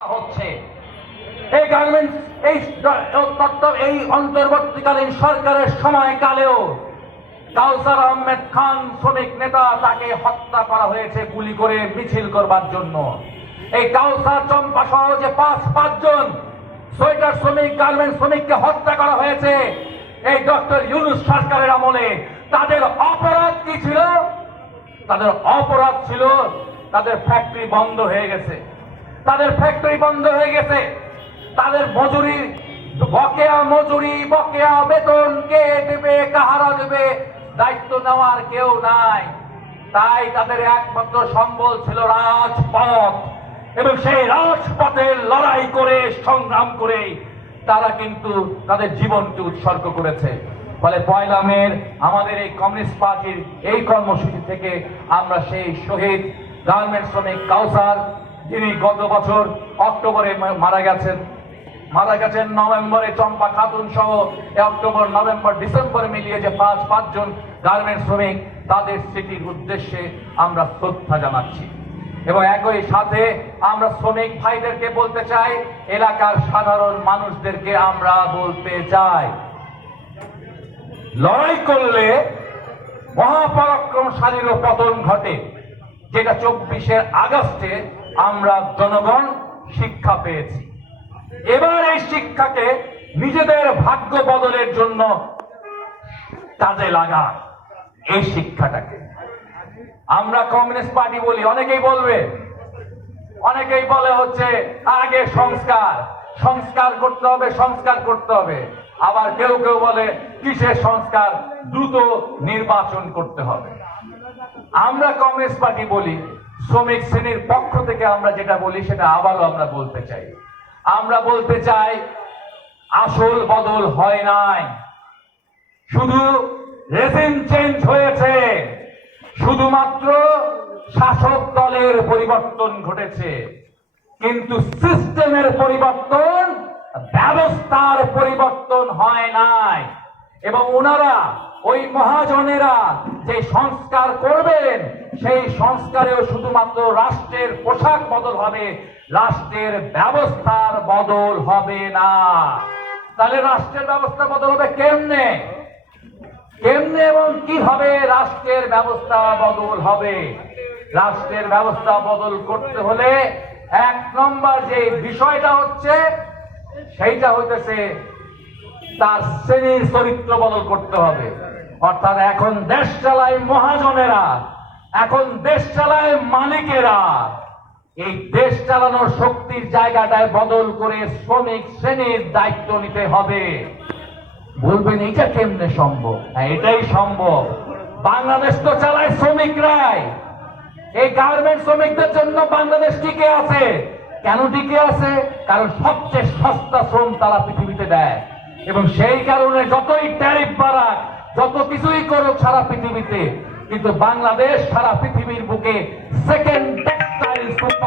হচ্ছে এই গার্মেন্টস এই অন্তর্বর্তীকালীন সরকারের সময়কালেও কাউসার আহমেদ খান শ্রমিক নেতা তাকে হত্যা করা হয়েছে গুলি করে মিছিল করবার জন্য। এই কাউসার চম্পা সহ যে পাঁচজন সোয়েটার শ্রমিক গার্মেন্টস শ্রমিককে হত্যা করা হয়েছে এই ডক্টর ইউনূস সরকারের আমলে। তাদের অপরাধ কি ছিল? তাদের অপরাধ ছিল তাদের ফ্যাক্টরি বন্ধ হয়ে গেছে, তাদের ফ্যাক্টরি বন্ধ হয়ে গেছে, তাদের মজুরি বকেয়া বেতন কে দেবে, কাহারা দেবে, দায়িত্ব নেওয়ার কেউ নাই। তাই তাদের একমাত্র সম্বল ছিল রাজপথ, এবং সেই রাজপথের লড়াই করে সংগ্রাম করে তারা কিন্তু তাদের জীবনকে উৎসর্গ করেছে। ফলে 1 মে আমাদের এই কমিউনিস্ট পার্টির এই কর্মসূচি থেকে আমরা সেই শহীদ গার্মেন্টস শ্রমিক কাউসার, যিনি গত বছর অক্টোবরে মারা গেছেন নভেম্বরে চম্পা খাতুন সহ অক্টোবর নভেম্বর ডিসেম্বরে মিলিয়ে যে পাঁচজন গার্মেন্টস শ্রমিক, তাদের স্মৃতির উদ্দেশ্যে আমরা শ্রদ্ধা জানাচ্ছি। এবং একই সাথে আমরা শ্রমিক ভাইদেরকে বলতে চাই, এলাকার সাধারণ মানুষদেরকে আমরা বলতে চাই, লড়াই করলে মহাপরাক্রমশালীরও পতন ঘটে, যেটা 24 আগস্টে আমরা জনগণ শিক্ষা পেয়েছি। এবার এই শিক্ষাকে নিজেদের ভাগ্য বদলের জন্য কাজে লাগা, এই শিক্ষাটাকে আমরা কমিউনিস্ট পার্টি বলি। অনেকেই বলে হচ্ছে আগে সংস্কার করতে হবে, আবার কেউ বলে কিসের সংস্কার, দ্রুত নির্বাচন করতে হবে। আমরা কমিউনিস্ট পার্টি বলি, শ্রমিক শ্রেণীর পক্ষ থেকে আমরা যেটা বলি সেটা আবারও আমরা বলতে চাই। আমরা বলতে চাই, আসল বদল হয় নাই, শুধু রেজিম চেঞ্জ হয়েছে, শুধুমাত্র শাসক দলের পরিবর্তন ঘটেছে, কিন্তু সিস্টেমের পরিবর্তন, ব্যবস্থার পরিবর্তন হয় নাই। এবং ওনারা, ওই মহাজনেরা যে সংস্কার করবেন, সেই সংস্কারেও শুধুমাত্র রাষ্ট্রের পোশাক বদল হবে, রাষ্ট্রের ব্যবস্থার বদল হবে না। তাহলে রাষ্ট্রের ব্যবস্থা বদল হবে কেমনে এবং কিভাবে রাষ্ট্রের ব্যবস্থা বদল হবে? রাষ্ট্রের ব্যবস্থা বদল করতে হলে 1 নম্বর যে বিষয়টা হচ্ছে, সেইটা হইতেছে তার শ্রেণীর চরিত্র বদল করতে হবে। অর্থাৎ এখন দেশ চালায় মহাজনেরা, এখন দেশ চালায় মালিকেরা। এই দেশ চালানোর শক্তির জায়গাটায় বদল করে শ্রমিক শ্রেণীর দায়িত্ব নিতে হবে। বলবেন এটা কেমনে সম্ভব? হ্যাঁ, এটাই সম্ভব। বাংলাদেশ তো চালায় শ্রমিকরাই। এই গার্মেন্টস শ্রমিকদের জন্য বাংলাদেশ টিকে আছে। কেন টিকে আছে? কারণ সবচেয়ে সস্তা শ্রম তারা পৃথিবীতে দেয়, এবং সেই কারণে যতই ট্যারিফ বাড়াক, যত কিছুই করুক সারা পৃথিবীতে, কিন্তু বাংলাদেশ সারা পৃথিবীর বুকে সেকেন্ড টেক্সটাইল সুপার